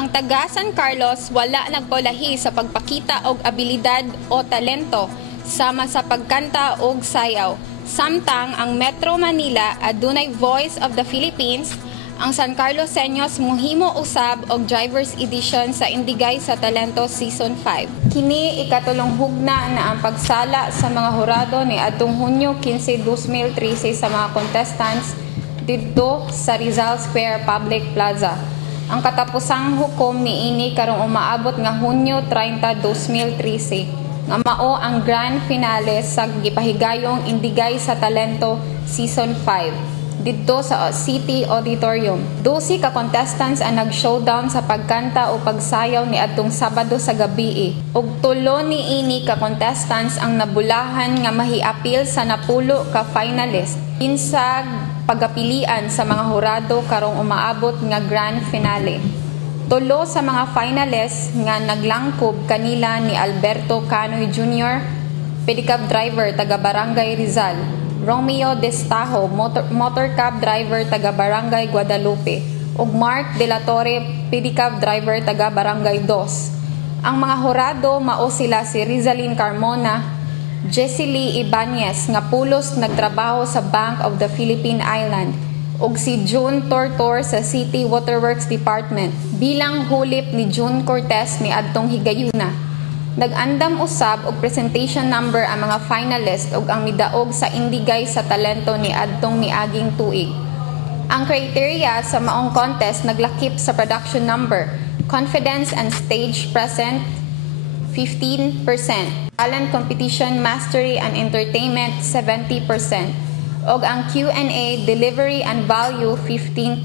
Ang taga San Carlos wala nagpaulahi sa pagpakita og abilidad o talento sama sa pagkanta og sayaw. Samtang ang Metro Manila adunay Voice of the Philippines, ang San Carloseños muhimo usab og Drivers Edition sa Indigay sa Talento Season 5. Kini ikatulong hugna na ang pagsala sa mga hurado ni adtong Hunyo 15, 2013 sa mga contestants didto sa Rizal Square Public Plaza. Ang katapusang hukom niini karong umaabot nga Hunyo 30, 2013 nga mao ang grand finale sa gipahigayong Indigay sa Talento Season 5 didto sa City Auditorium. 12 ka contestants ang nag-showdown sa pagkanta o pagsayaw ni adtong Sabado sa gabii. Ug tulo niini ka contestants ang nabulahan nga mahiapil sa napulo ka finalist. Pinsag pagapilian sa mga hurado karong umaabot nga grand finale. Tulo sa mga finalists nga naglangkob kanila ni Alberto Canoy Jr., pedicab driver taga Barangay Rizal, Romeo Destajo, motor cab driver taga Barangay Guadalupe, ug Mark De La Torre, pedicab driver taga Barangay 2. Ang mga hurado mao sila si Rizalyn Carmona, Jessie Lee Ibanez nga pulos nagtrabaho sa Bank of the Philippine Island ug si June Tortor sa City Waterworks Department bilang hulip ni June Cortez ni adtong higayuna. Nag-andam usab og presentation number ang mga finalist ug ang midaog sa Indigay sa Talento ni adtong niaging tuig. Ang criteria sa maong contest naglakip sa production number, confidence and stage presence 15%, talent competition, mastery and entertainment 70%, ug ang Q&A, delivery and value 15%.